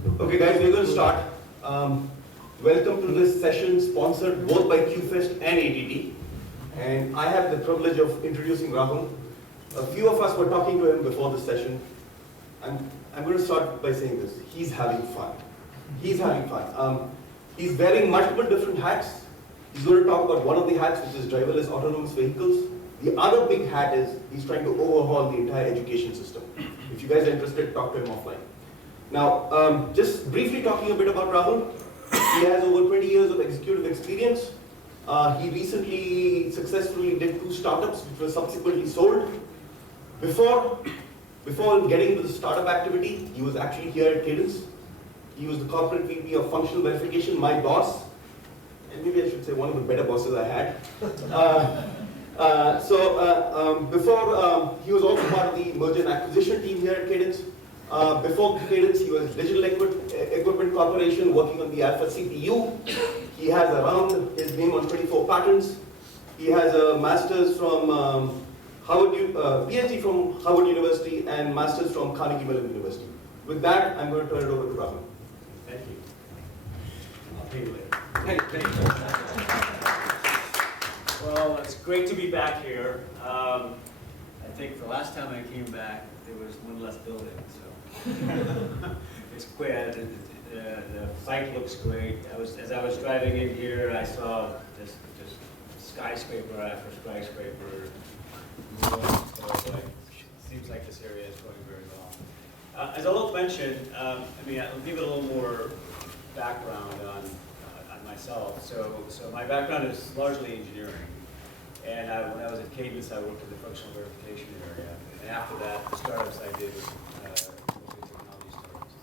Okay, guys, we're going to start. Welcome to this session sponsored both by QFest and ATT. And I have the privilege of introducing Rahul. A few of us were talking to him before this session. I'm going to start by saying this. He's having fun. He's having fun. He's wearing multiple different hats. He's going to talk about one of the hats, which is driverless autonomous vehicles. The other big hat is he's trying to overhaul the entire education system. If you guys are interested, talk to him offline. Now, just briefly talking a bit about Rahul. He has over 20 years of executive experience. He recently successfully did 2 startups, which were subsequently sold. Before getting into the startup activity, he was actually here at Cadence. He was the corporate VP of functional verification, my boss, and maybe I should say one of the better bosses I had. Before, he was also part of the merger and acquisition team here at Cadence. Before Cadence, he was Digital Equipment Corporation working on the Alpha CPU. He has around his name on 24 patents. He has a master's from PhD from Harvard University and master's from Carnegie Mellon University. With that, I'm going to turn it over to Rahul. Thank you. I'll pay you later. Well, it's great to be back here. I think the last time I came back, there was one less building, so it's great. The site looks great. As I was driving in here, I saw just skyscraper after skyscraper. So seems like this area is going very well. As Alok mentioned, I'll give it a little more background on myself. So my background is largely engineering. And when I was at Cadence, I worked in the functional verification area. And after that, the startups I did was mostly technology startups.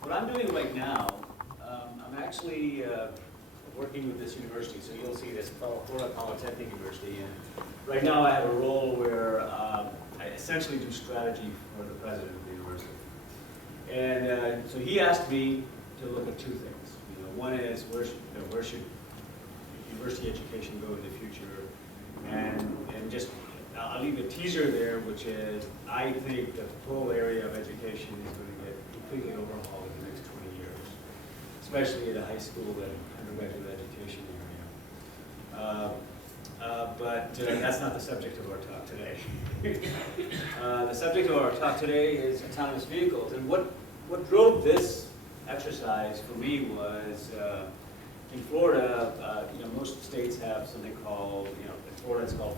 What I'm doing right now, I'm actually working with this university. So you'll see this Florida Polytechnic University. And right now I have a role where I essentially do strategy for the president of the university. And so he asked me to look at 2 things. One is where should university education go in the future? And just, I'll leave a teaser there, which is, I think the whole area of education is going to get completely overhauled in the next 20 years, especially at a high school and undergraduate education area. But that's not the subject of our talk today. The subject of our talk today is autonomous vehicles. And what drove this exercise for me was, in Florida, most states have something called, in Florida it's called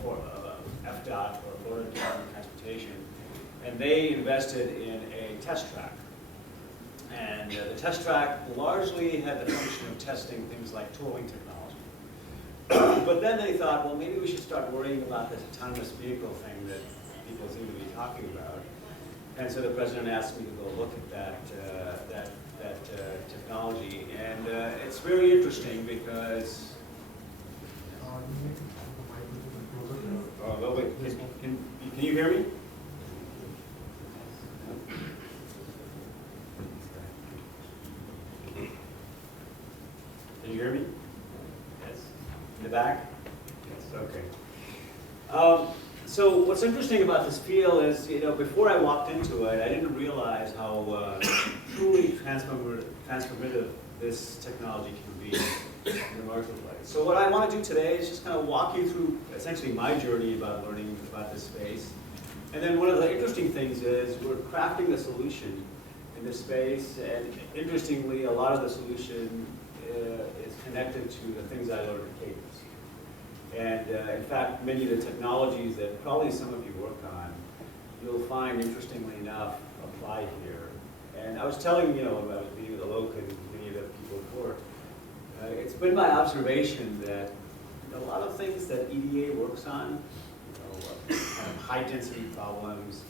FDOT, or Florida Department of Transportation, and they invested in a test track. And the test track largely had the function of testing things like tolling technology. But then they thought, well, maybe we should start worrying about this autonomous vehicle thing that people seem to be talking about. And so the president asked me to go look at that technology, and it's very interesting because. Oh, wait, can you hear me? Can you hear me? Yes. In the back? Yes. Okay. So what's interesting about this field is, before I walked into it, I didn't realize how truly transformative this technology can be in the marketplace. So what I want to do today is just kind of walk you through essentially my journey about learning about this space. And then one of the interesting things is we're crafting the solution in this space, and interestingly, a lot of the solution is connected to the things I learned at Cadence. And in fact, many of the technologies that probably some of you work on, you'll find, interestingly enough, apply here. And I was telling, I was meeting with Alok and many of the people before, it's been my observation that a lot of things that EDA works on, kind of high-density problems,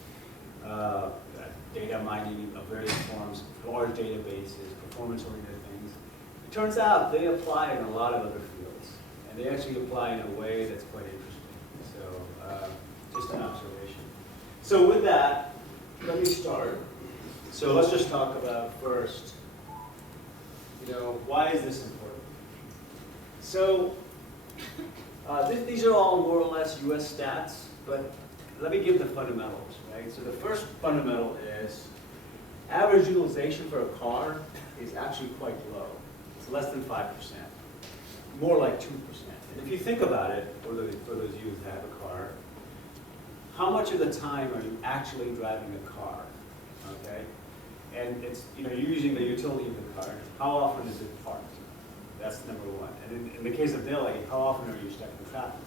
data mining of various forms, large databases, performance-oriented things, it turns out they apply in a lot of other fields. And they actually apply in a way that's quite interesting. So just an observation. So with that, let me start. So let's just talk about first, why is this important? So these are all more or less US stats, but let me give the fundamentals, right? So the first fundamental is average utilization for a car is actually quite low. It's less than 5%, more like 2%. And if you think about it, for those of you who have a car, how much of the time are you actually driving a car, okay? And it's, you're using the utility of the car. How often is it parked? That's number one. And in the case of Delhi, how often are you stuck in traffic?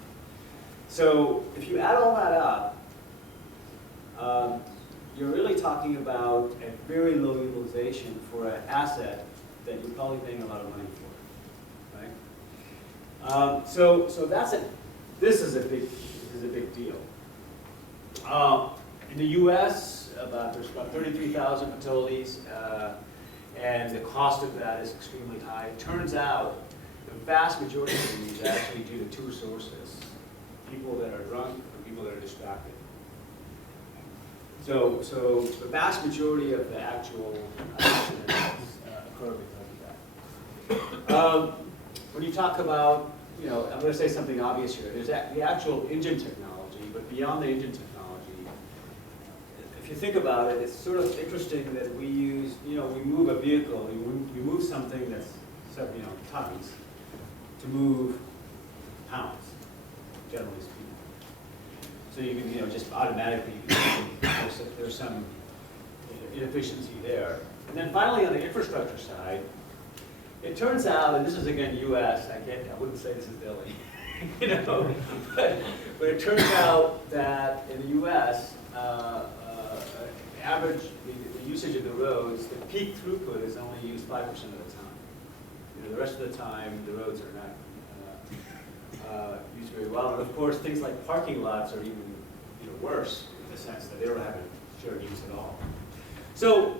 So if you add all that up, you're really talking about a very low utilization for an asset that you're probably paying a lot of money for, right? So this is a big deal. In the U.S., there's about 33,000 facilities, and the cost of that is extremely high. It turns out the vast majority of these are actually due to two sources: people that are drunk and people that are distracted. So the vast majority of the actual accidents occur because of that. When you talk about, I'm going to say something obvious here. There's the actual engine technology, but beyond the engine technology, if you think about it, it's sort of interesting that we use, we move a vehicle, we move something that's, tons, to move pounds, generally speaking. So you can, just automatically, there's some inefficiency there. And then finally, on the infrastructure side, it turns out, and this is again U.S. I wouldn't say this is Delhi, but it turns out that in the U.S., average the usage of the roads, the peak throughput is only used 5% of the time. The rest of the time, the roads are not used very well. And of course, things like parking lots are even worse in the sense that they don't have a shared use at all. So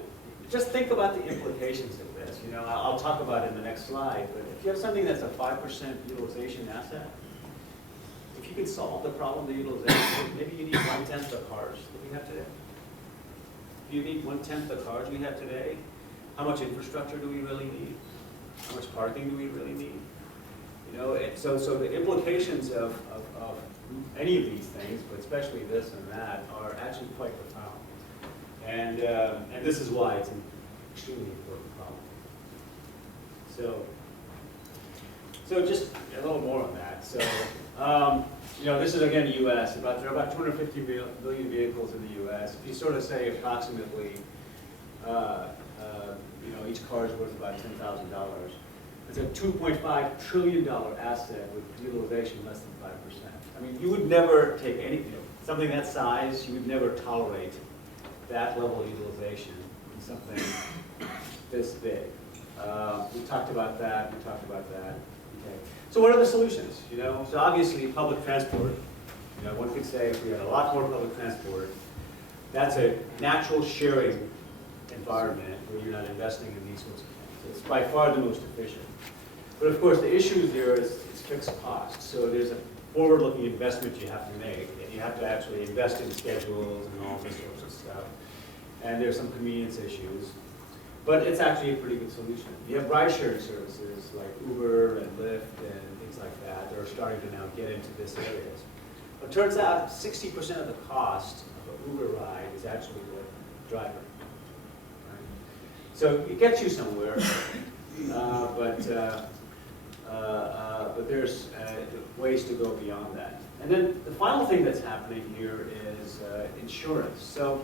just think about the implications of this. I'll talk about it in the next slide, but if you have something that's a 5% utilization asset, if you can solve the problem of utilization, maybe you need 1/10 the cars that we have today. If you need 1/10 the cars we have today, how much infrastructure do we really need? How much parking do we really need? So the implications of any of these things, but especially this and that, are actually quite profound. And this is why it's an extremely important problem. So just a little more on that. So this is again U.S. There are about 250 million vehicles in the U.S. If you sort of say approximately, each car is worth about $10,000. It's a $2.5 trillion asset with utilization less than 5%. I mean, you would never take something that size, you would never tolerate that level of utilization in something this big. We talked about that. Okay. So what are the solutions? So obviously public transport. One could say if we had a lot more public transport, that's a natural sharing environment where you're not investing in these sorts of things. It's by far the most efficient. But of course, the issue there is fixed cost. So there's a forward-looking investment you have to make, and you have to actually invest in schedules and all this sorts of stuff. And there's some convenience issues. But it's actually a pretty good solution. You have ride-sharing services like Uber and Lyft and things like that that are starting to now get into this area. It turns out 60% of the cost of an Uber ride is actually the driver. Right? So it gets you somewhere, but there's ways to go beyond that. And then the final thing that's happening here is insurance. So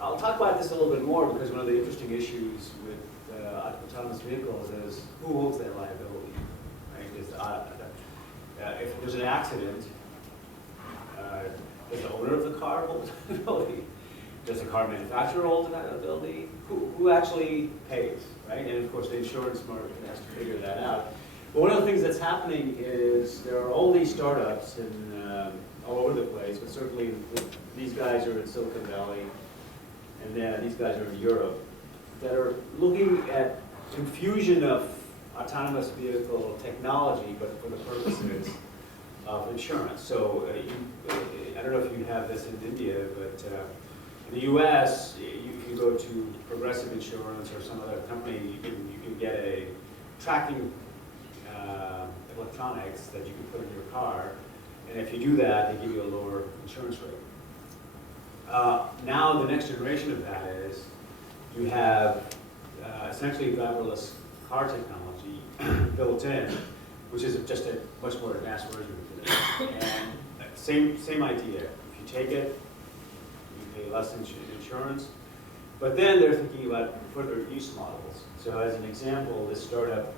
I'll talk about this a little bit more because one of the interesting issues with autonomous vehicles is who holds that liability. Right? If there's an accident, does the owner of the car hold the liability? Does the car manufacturer hold the liability? Who actually pays, right? And of course, the insurance market has to figure that out. But one of the things that's happening is there are all these startups all over the place, but certainly these guys are in Silicon Valley, and then these guys are in Europe, that are looking at infusion of autonomous vehicle technology, but for the purposes of insurance. So I don't know if you have this in India, but in the U.S., if you go to Progressive Insurance or some other company, you can get a tracking electronics that you can put in your car, and if you do that, they give you a lower insurance rate. Now the next generation of that is you have essentially driverless car technology built in, which is just a much more advanced version of it. And same idea. If you take it, you pay less insurance. But then they're thinking about further use models. So as an example, this startup,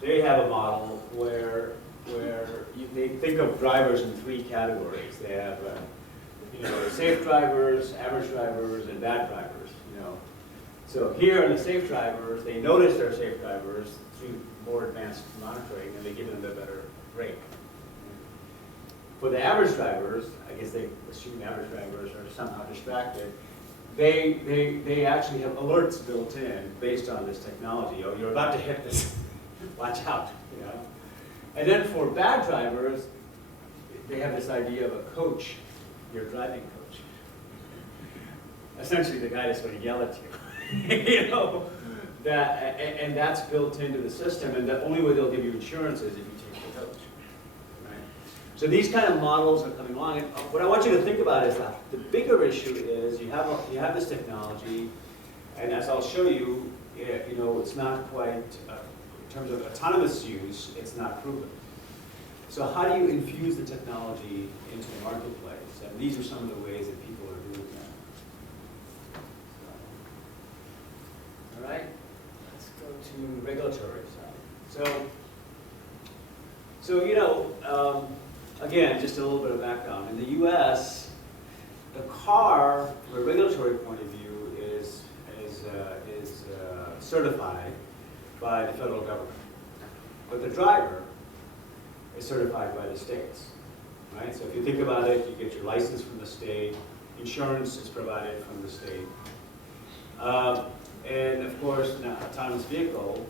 they have a model where they think of drivers in 3 categories. They have safe drivers, average drivers, and bad drivers. So here in the safe drivers, they notice they're safe drivers through more advanced monitoring, and they give them a better rate. For the average drivers, I guess they assume average drivers are somehow distracted. They actually have alerts built in based on this technology. Oh, you're about to hit this. Watch out. And then for bad drivers, they have this idea of a coach, your driving coach. Essentially, the guy that's going to yell at you. And that's built into the system. And the only way they'll give you insurance is if you take the coach. So these kind of models are coming along, and what I want you to think about is that the bigger issue is you have this technology, and as I'll show you, it's not quite, in terms of autonomous use, it's not proven. So how do you infuse the technology into the marketplace? And these are some of the ways that people are doing that. All right, let's go to regulatory side. So again, just a little bit of background. In the U.S., the car, from a regulatory point of view, is certified by the federal government. But the driver is certified by the states. Right? So if you think about it, you get your license from the state, insurance is provided from the state. And of course, in an autonomous vehicle,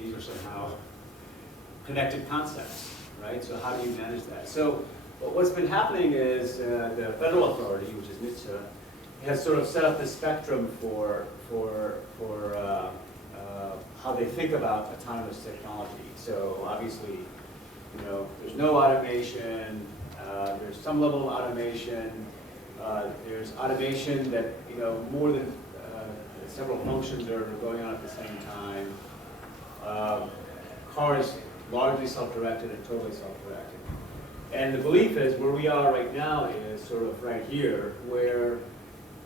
these are somehow connected concepts. Right? So how do you manage that? So what's been happening is the federal authority, which is NHTSA, has sort of set up the spectrum for how they think about autonomous technology. So obviously, there's no automation. There's some level of automation. There's automation that more than several functions are going on at the same time. Cars largely self-directed and totally self-directed. And the belief is where we are right now is sort of right here, where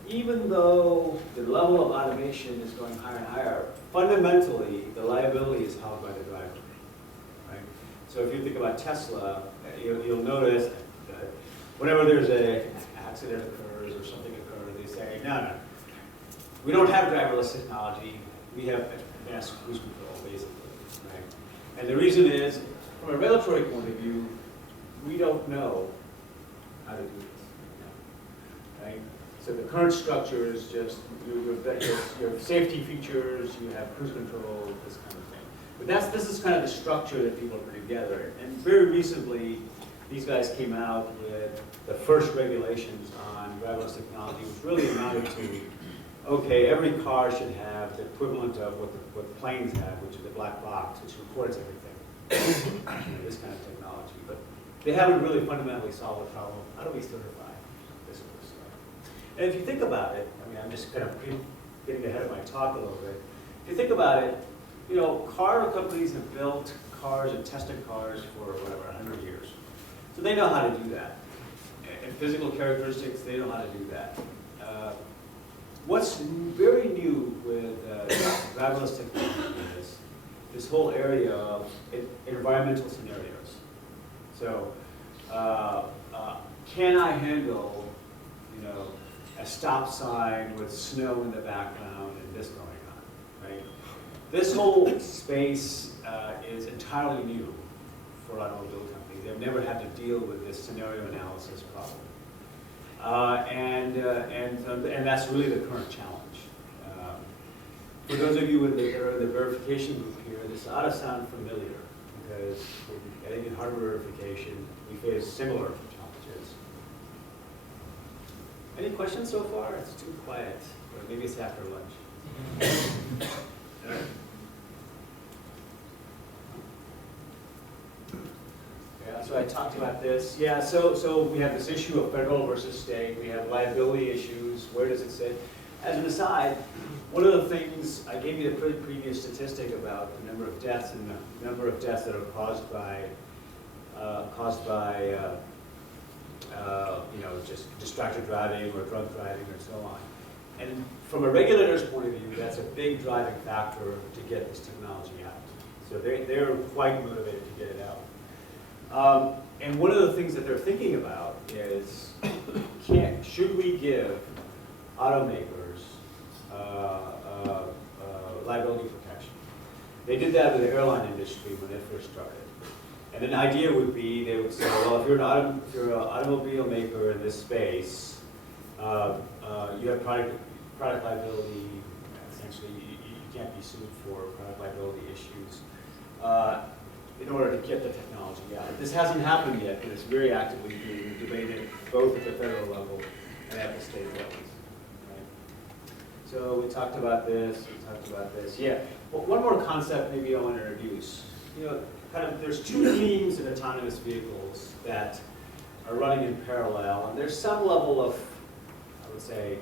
even though the level of automation is going higher and higher, fundamentally the liability is held by the driver. Right? So if you think about Tesla, you'll notice that whenever there's an accident occurs or something occurs, they say, no, we don't have driverless technology, we have advanced cruise control, basically. Right? And the reason is, from a regulatory point of view, we don't know how to do this. Right? So the current structure is just your safety features, you have cruise control, this kind of thing. But this is kind of the structure that people are putting together. And very recently, these guys came out with the first regulations on driverless technology, which really amounted to, okay, every car should have the equivalent of what planes have, which is a black box, which records everything. This kind of technology. But they haven't really fundamentally solved the problem. How do we certify this sort of stuff? And if you think about it, I'm just kind of getting ahead of my talk a little bit. If you think about it, car companies have built cars and tested cars for whatever, 100 years. So they know how to do that. And physical characteristics, they know how to do that. What's very new with driverless technology is this whole area of environmental scenarios. So, can I handle, a stop sign with snow in the background and this going on, right? This whole space is entirely new for automobile companies. They've never had to deal with this scenario analysis problem. And that's really the current challenge. For those of you that are in the verification group here, this ought to sound familiar because I think in hardware verification, we face similar challenges. Any questions so far? It's too quiet, or maybe it's after lunch. All right. Yeah, so I talked about this. Yeah, so we have this issue of federal versus state. We have liability issues. Where does it sit? as an aside, one of the things, I gave you the previous statistic about the number of deaths and the number of deaths that are caused by just distracted driving or drunk driving or so on. And from a regulator's point of view, that's a big driving factor to get this technology out. So they're quite motivated to get it out. And one of the things that they're thinking about is, should we give automakers liability protection? They did that with the airline industry when they first started. And an idea would be, they would say, well, if you're an automobile maker in this space, you have product liability. Essentially, you can't be sued for product liability issues in order to get the technology out. This hasn't happened yet, but it's very actively being debated both at the federal level and at the state levels. Right? So we talked about this. Yeah. Well, one more concept maybe I want to introduce. There's two themes in autonomous vehicles that are running in parallel, and there's some level of, I would say,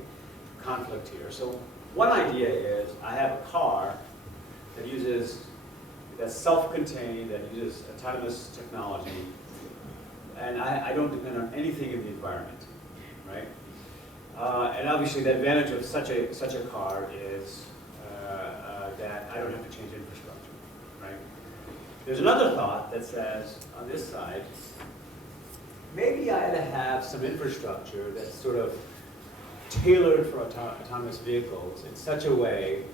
conflict here. So one idea is I have a car that's self-contained, that uses autonomous technology, and I don't depend on anything in the environment, right? And obviously the advantage of such a car is that I don't have to change infrastructure, right? There's another thought that says, on this side, maybe I ought to have some infrastructure that's sort of tailored for autonomous vehicles in such a way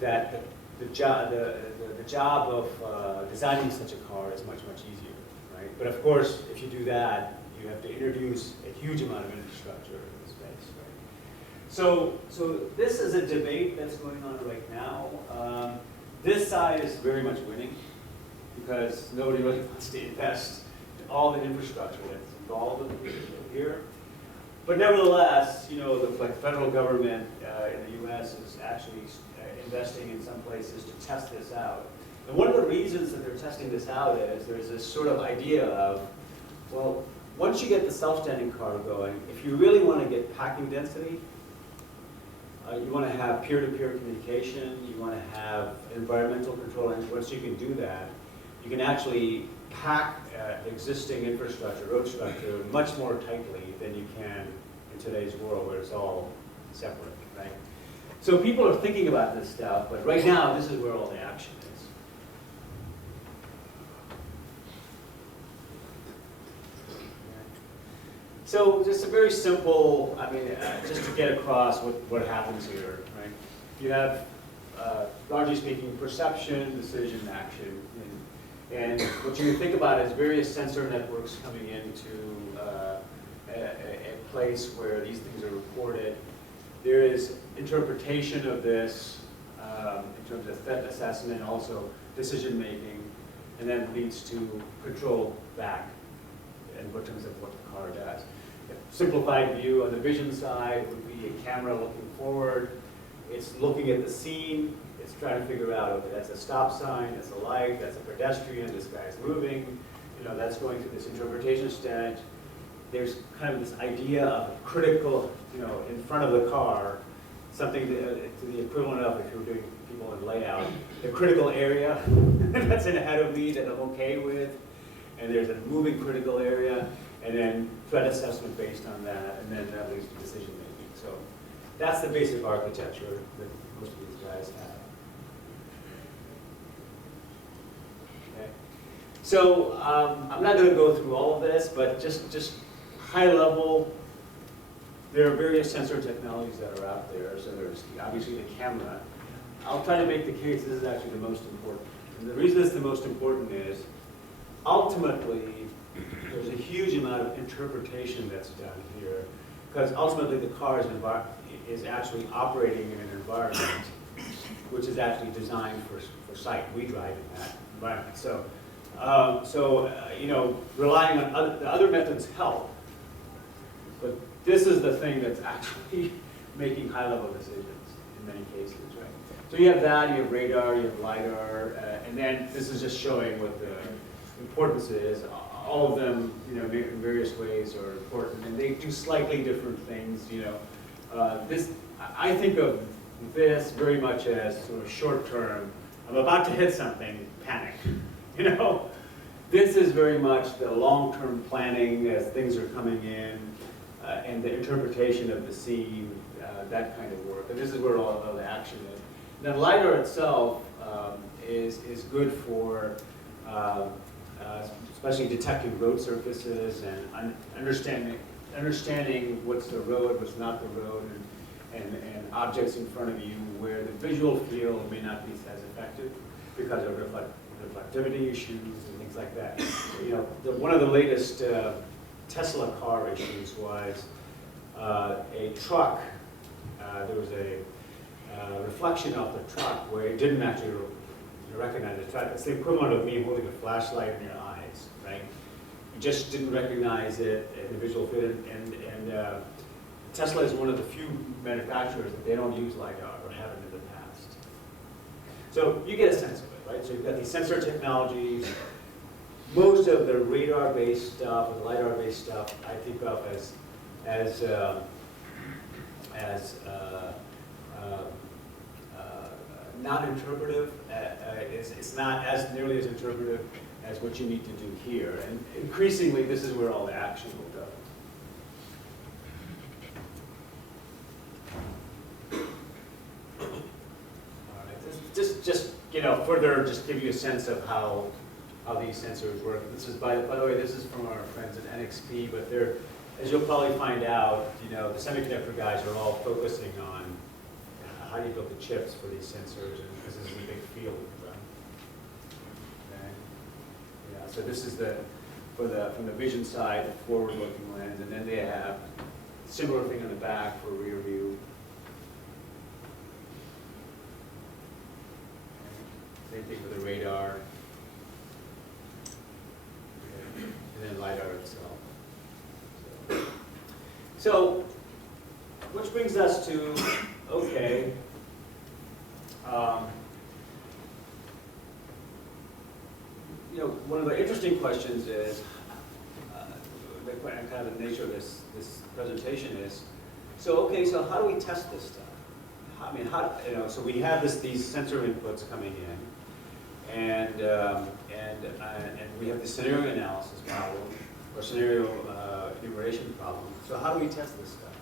that the job of designing such a car is much, much easier, right? But of course, if you do that, you have to introduce a huge amount of infrastructure in the space, right? So this is a debate that's going on right now. This side is very much winning because nobody really wants to invest in all the infrastructure that's involved here. But nevertheless, the federal government in the U.S. is actually investing in some places to test this out. And one of the reasons that they're testing this out is there's this sort of idea of, well, once you get the self-standing car going, if you really want to get packing density, you want to have peer-to-peer communication, you want to have environmental control, and once you can do that, you can actually pack existing infrastructure, road structure, much more tightly than you can in today's world where it's all separate, right? So people are thinking about this stuff, but right now, this is where all the action is. So just a very simple, just to get across what happens here, right? You have, largely speaking, perception, decision, action. And what you think about is various sensor networks coming into a place where these things are recorded. There is interpretation of this in terms of threat assessment, also decision making, and then leads to control back in terms of what the car does. A simplified view on the vision side would be a camera looking forward. It's looking at the scene. It's trying to figure out, okay, that's a stop sign, that's a light, that's a pedestrian, this guy's moving. That's going through this interpretation stage. There's kind of this idea of critical, in front of the car, something to the equivalent of, if you were doing people in layout, the critical area that's ahead of me that I'm okay with, and there's a moving critical area, and then threat assessment based on that, and then that leads to decision making. So that's the basic architecture that most of these guys have. Okay. So I'm not going to go through all of this, but just high level, there are various sensor technologies that are out there. So there's obviously the camera. I'll try to make the case this is actually the most important. And the reason it's the most important is ultimately there's a huge amount of interpretation that's done here, because ultimately the car is actually operating in an environment which is actually designed for sight. We drive in that environment. So, relying on the other methods help, but this is the thing that's actually making high-level decisions in many cases, right? So you have that, you have radar, you have LiDAR, and then this is just showing what the importance is. All of them, in various ways are important, and they do slightly different things. I think of this very much as sort of short term. I'm about to hit something, panic, you know? This is very much the long-term planning as things are coming in, and the interpretation of the scene, that kind of work. And this is where all of the action is. Now, LiDAR itself is good for especially detecting road surfaces and understanding what's the road, what's not the road, and objects in front of you where the visual field may not be as effective because of reflectivity issues and things like that. You know, one of the latest Tesla car issues was a truck. There was a reflection of the truck where it didn't actually recognize the truck. It's the equivalent of me holding a flashlight in your eyes, right? You just didn't recognize it in the visual field, and Tesla is one of the few manufacturers that they don't use LiDAR or haven't in the past. So you get a sense of it, right? So you've got these sensor technologies. Most of the radar-based stuff or the LiDAR-based stuff I think of as not interpretive. It's not as nearly as interpretive as what you need to do here. And increasingly, this is where all the action will go. All right, just you know, further, just give you a sense of how these sensors work. This is by the way, this is from our friends at NXP, but they're, as you'll probably find out, you know, the semiconductor guys are all focusing on how do you build the chips for these sensors, and this is a big field for them. Okay. Yeah, so this is from the vision side, the forward-looking lens, and then they have a similar thing on the back for rear view. Okay. Same thing for the radar, and then LiDAR itself. So, which brings us to, okay, you know, one of the interesting questions is, kind of the nature of this presentation is, so okay, so how do we test this stuff? I mean, you know, so we have these sensor inputs coming in, and we have the scenario analysis problem, or scenario enumeration problem. So how do we test this stuff?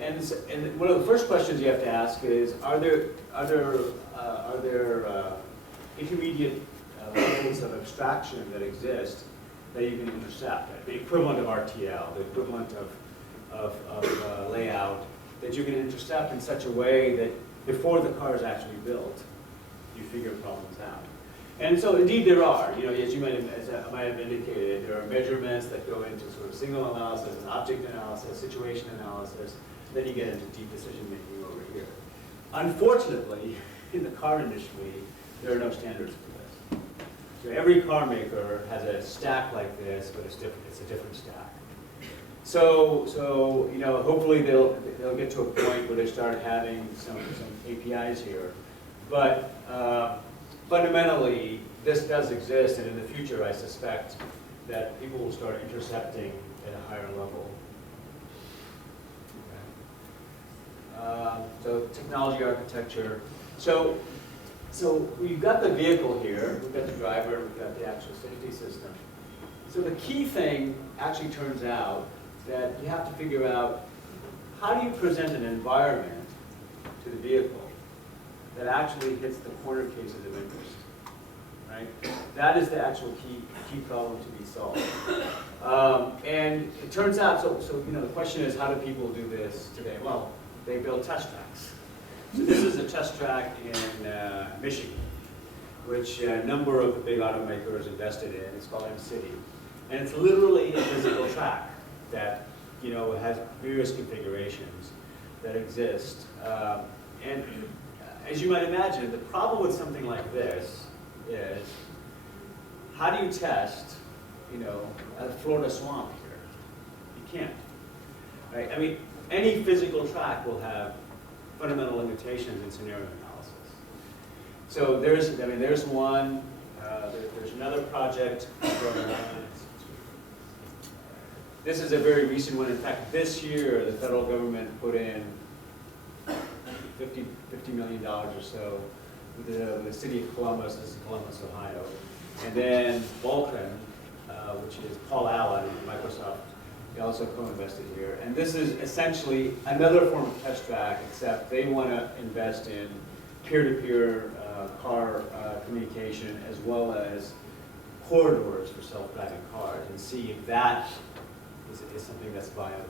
And one of the first questions you have to ask is, are there intermediate levels of abstraction that exist that you can intercept? The equivalent of RTL, the equivalent of layout that you can intercept in such a way that before the car is actually built, you figure problems out. And so indeed there are, you know, as I might have indicated, there are measurements that go into sort of signal analysis and object analysis, situation analysis, then you get into deep decision making over here. Unfortunately, in the car industry, there are no standards for this. So every car maker has a stack like this, but it's different. It's a different stack. So you know, hopefully they'll get to a point where they start having some APIs here, but fundamentally, this does exist, and in the future, I suspect that people will start intercepting at a higher level. Okay. So technology architecture. So we've got the vehicle here, we've got the driver, we've got the actual safety system. So the key thing actually turns out that you have to figure out how do you present an environment to the vehicle that actually hits the corner cases of interest, right? That is the actual key problem to be solved. And it turns out, so you know, the question is, how do people do this today? Well, they build test tracks. So this is a test track in Michigan, which a number of the big automakers invested in. It's called M-City. And it's literally a physical track that, you know, has various configurations that exist. And as you might imagine, the problem with something like this is, how do you test, you know, a Florida swamp here? You can't, right? I mean, any physical track will have fundamental limitations in scenario analysis. So there's one. There's another project going on. This is a very recent one. In fact, this year the federal government put in $50 million or so with the city of Columbus, this is Columbus, Ohio. And then Vulcan, which is Paul Allen, Microsoft, they also co-invested here. And this is essentially another form of test track, except they want to invest in peer-to-peer car communication as well as corridors for self-driving cars and see if that is something that's viable.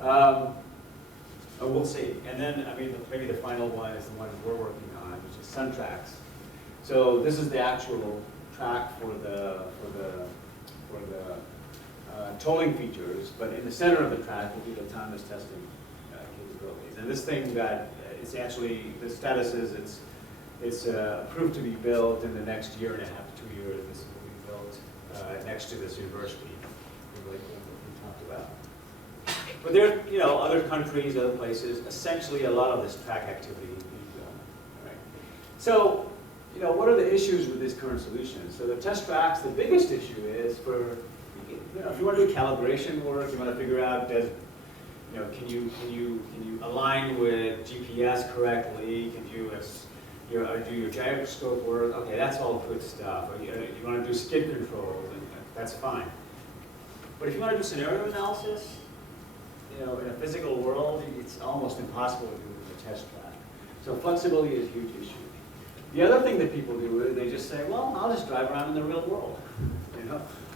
Right? We'll see. And then, I mean, maybe the final one is the one we're working on, which is SunTrax. So this is the actual track for the tolling features, but in the center of the track will be the autonomous testing capabilities. And this thing that it's actually, the status is it's approved to be built in the next year and a half to 2 years. This will be built next to this university, like we talked about. But there are, other countries, other places, essentially a lot of this track activity is being done. Right? So, what are the issues with this current solution? So the test tracks, the biggest issue is for, if you want to do calibration work, you want to figure out can you align with GPS correctly? Can you do your gyroscope work? Okay, that's all good stuff. Or you want to do skid controls, and that's fine. But if you want to do scenario analysis, in a physical world, it's almost impossible to do with a test track. So flexibility is a huge issue. The other thing that people do is they just say, well, I'll just drive around in the real world.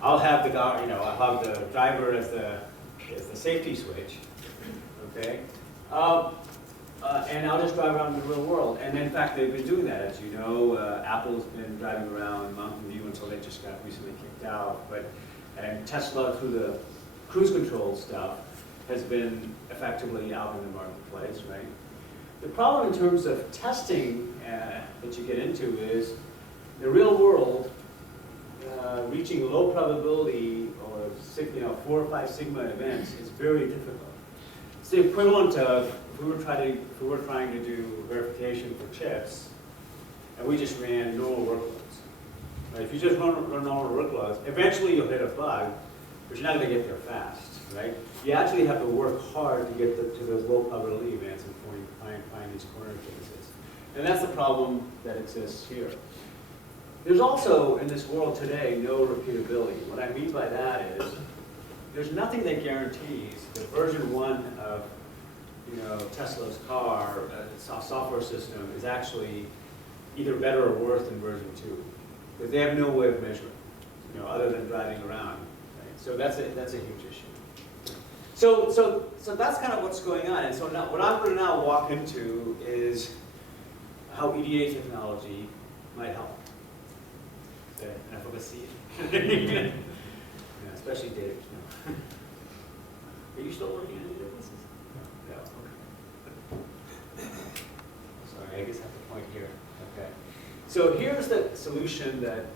I'll have the I'll have the driver as the safety switch, okay? And I'll just drive around in the real world. And in fact, they've been doing that, as you know. Apple's been driving around Mountain View until they just got recently kicked out. And Tesla, through the cruise control stuff, has been effectively out in the marketplace, right? The problem in terms of testing that you get into is the real world reaching low probability or 4 or 5 sigma events is very difficult. It's the equivalent of if we were trying to do verification for chips and we just ran normal workloads. Right? If you just run normal workloads, eventually you'll hit a bug, but you're not going to get there fast. Right? You actually have to work hard to get to those low probability events and find these corner cases. And that's the problem that exists here. There's also, in this world today, no repeatability. What I mean by that is, there's nothing that guarantees that version 1 of Tesla's car, software system, is actually either better or worse than version 2. Because they have no way of measuring, other than driving around. Right? So that's a huge issue. So that's kind of what's going on. And so now, what I'm going to now walk into is how EDA technology might help. Enough of a seat. Yeah, especially Dave. No. Are you still working on any businesses? No. Okay. Sorry, I guess I have to point here. Okay. So here's the solution that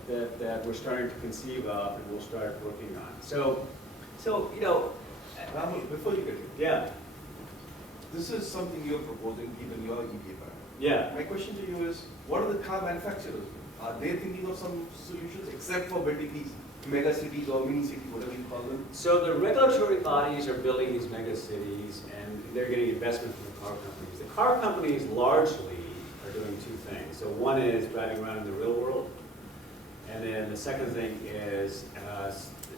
we're starting to conceive of and we'll start working on. So Rahul, before you get here, yeah. this is something you're proposing given your EDA background. Yeah. My question to you is, what are the car manufacturers doing? Are they thinking of some solutions except for building these mega cities or mini cities, whatever you call them? So the regulatory bodies are building these mega cities and they're getting investment from the car companies. The car companies largely are doing 2 things. So one is driving around in the real world. And then the second thing is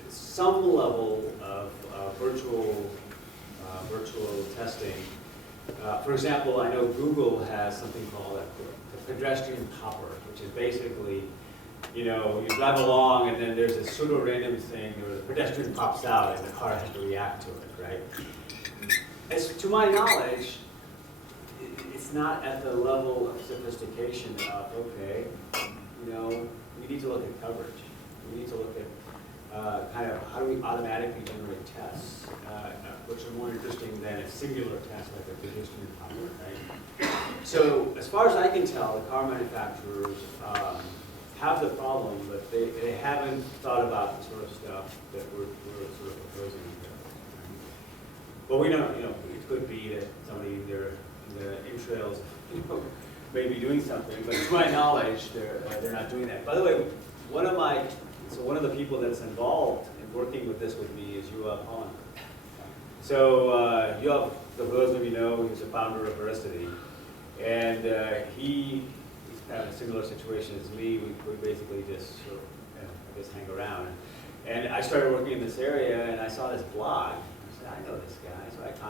some level of virtual testing. For example, I know Google has something called the pedestrian popper, which is basically, you drive along and then there's a pseudo-random thing where the pedestrian pops out and the car has to react to it, right? As to my knowledge, it's not at the level of sophistication of, okay, we need to look at coverage. We need to look at kind of how do we automatically generate tests, which are more interesting than a singular test like a pedestrian popper, right? So as far as I can tell, the car manufacturers have the problem, but they haven't thought about the sort of stuff that we're sort of proposing here. But we know, it could be that somebody in the entrails, may be doing something, but to my knowledge, they're not doing that. By the way, one of the people that's involved in working with this with me is Yoav Hollenberg. So Yoav for those of you know, he's a founder of Veracity. And he's kind of a similar situation as me. We basically just sort of, you know, I guess, hang around. And I started working in this area, and I saw this blog. I said, I know this guy. So I